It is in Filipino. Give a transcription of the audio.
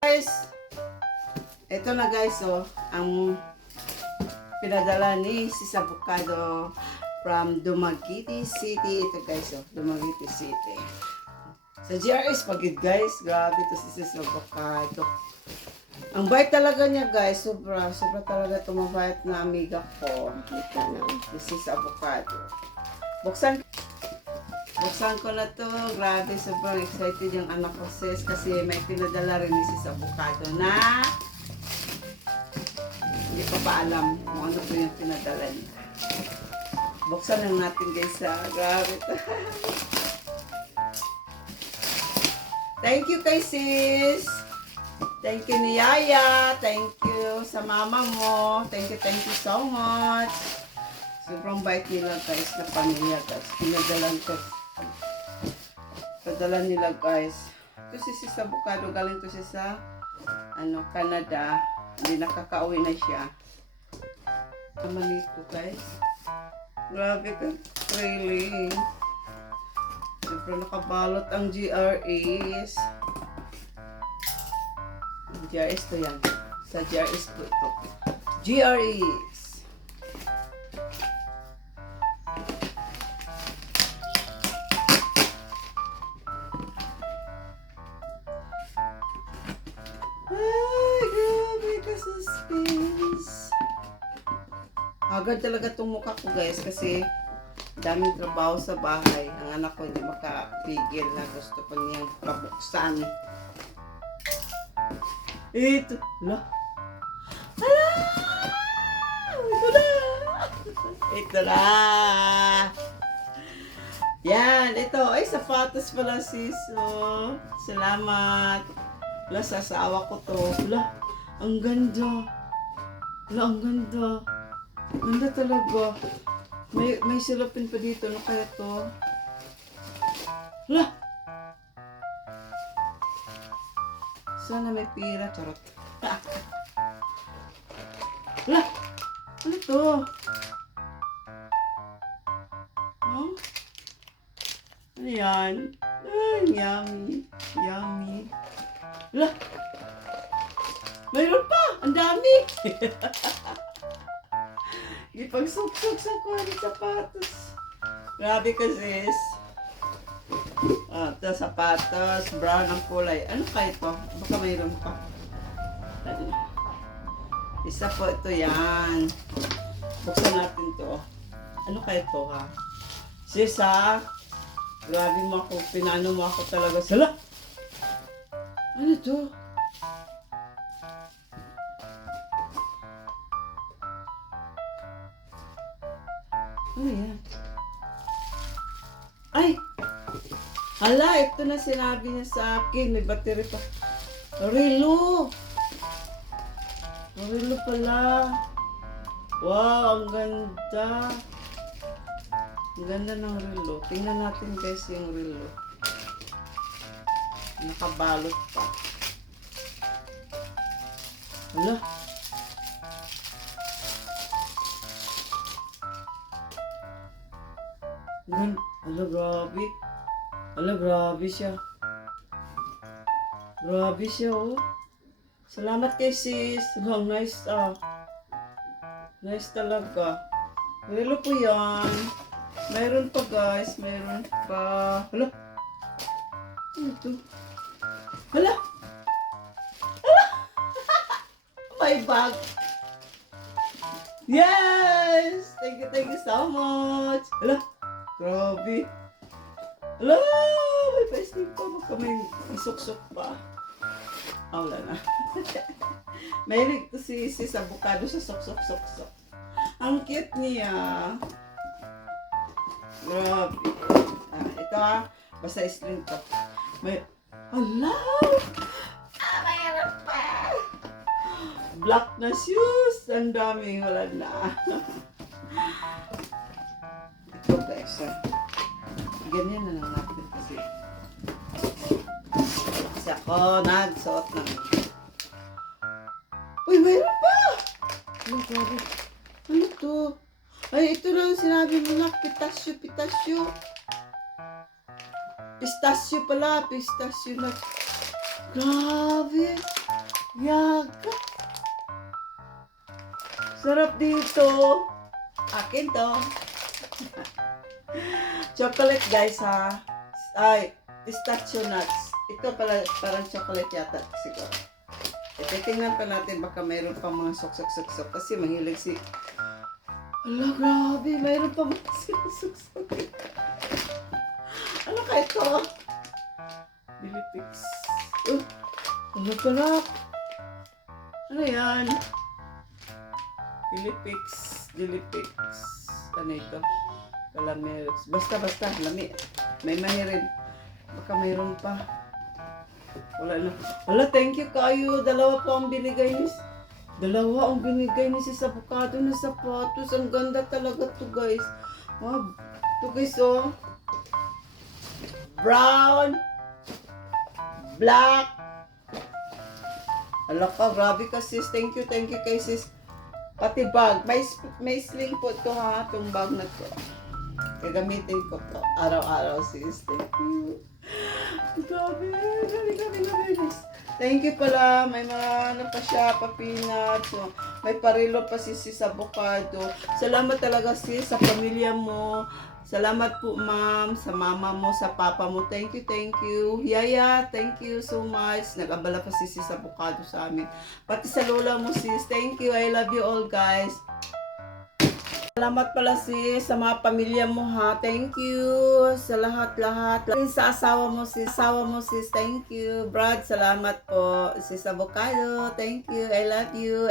Guys, ito na guys, oh, ang pinadala ni Sis Avocado from Dumaguete City. Ito guys, oh, Dumaguete City. Sa GRS pagid guys, grabe to si Sis Avocado. Ang bait talaga niya guys, sobra talaga tumabait na amiga ko. Kita na, si Sis Avocado. Buksan ko na to. Grabe, sobrang excited yung anak ko sis kasi may pinadala rin ni Sis Avocado na hindi pa paalam kung ano po yung pinadala niya. Buksan lang natin guys ha. Grabe to. Thank you kay sis. Thank you ni Yaya. Thank you sa mama mo. Thank you so much. Sobrang bait nila guys na pamilya guys. Padala nila guys. Ito si Sis Avocado, galing to siya sa Canada. Hindi nakakauwi na siya. Naman ito guys. Grabe ka, really. Siyempre nakabalot ang GRS. Ang GRS to yan. Sa GRS to ito. GRS. Suspense. Agad talaga itong mukha ko guys kasi daming trabaho sa bahay. Ang anak ko hindi makapigil na gusto pa niyang pabuksan. Ito. Hala. Hala. Ito na. Ito na. Yan. Ito. Ay, sapatos pala sis. Oh, salamat. Wala, sa asawa ko to. Wala. Ang ganda. Wala, ang ganda. Ganda talaga. May silapin pa dito. Ano kaya to? Wala. Sana may pira. Charot. Wala. Ano to? Huh? Ano yan? Ay, yummy. Yummy. Wala. Mayroon pa! Ang dami! Ipagsuk-suk sa ko ang sapatos. Grabe ka sis. Ito sapatos. Brown ang kulay. Ano kaya ito? Baka mayroon pa. Isa po ito yan. Buksan natin to. Ano kaya ito ha? Sis ha? Grabe mo ako. Pinano mo ako talaga. Sala! Ano to? Ano yan? Ay! Hala, ito na sinabi niya sa akin. May battery pa. Relo! Relo pala. Wow, ang ganda. Ang ganda ng relo. Tingnan natin guys yung relo. Nakabalot pa. Hala. Ala, grabe. Ala, grabe siya. Grabe siya, oh. Salamat kay sis. Long nice, nice talaga. Relo po yan. Mayroon pa, guys. Mayroon pa. Hala. Ano ito? Hala. Hala. My bag. Yes! Thank you so much. Hala. Grabe. Ala, may pasting pa. Baka may isuk-suk pa. Wala na. Mahilig to si Sis Avocado sa sok-sok-sok-sok. Ang cute niya. Grabe. Ito basta string to. May, ala! Mayroon pa! Black na shoes. Ang dami. Wala na. Ito guys, ganyan na lang natin kasi ako nagsuot na. Uy, mayroon pa! Ano, grabe. Ano to? Ay, ito lang sinabi mo na, pitasyo. Pistachio pala, pistachio na. Grabe. Sarap dito. Akin to. Chocolate guys ha. Ay, pistachio nuts. Ito pala parang chocolate yata siguro. Titingnan pa natin baka mayroon pa mga sok-sok-sok-sok kasi mahilig si... Ala, grabe, mayroon pa mga sinusok-sok. Ano kaya ito? Dilipix. Ano pala? Ano yan? Dilipix. Ano ito? Calameros. Basta, lami. May mahirin. Baka mayroon pa. Wala na. Wala, thank you kayo. Dalawa ang binigay ni Sis Avocado na sapatos. Ang ganda talaga to guys. Wow. Ito guys oh. Brown. Black. Ala ka, grabe ka sis. Thank you kay sis. Pati bag. May sling po to ha. Itong bag na to. Gagamitin ko to. Araw-araw sis. Thank you. Grabe. Thank you pala. May mga ano pa siya, pa-peanuts. So, may parilo pa si Sis Avocado. Salamat talaga sis sa pamilya mo. Salamat po ma'am, sa mama mo, sa papa mo. Thank you. Yaya, thank you so much. Nag-abala pa si Sis Avocado sa amin. Pati sa lola mo sis. Thank you. I love you all guys. Salamat pala sis sa mga pamilya mo ha. Thank you sa lahat. Sa asawa mo sis. Thank you. Brad, salamat po. Sis Avocado, thank you. I love you.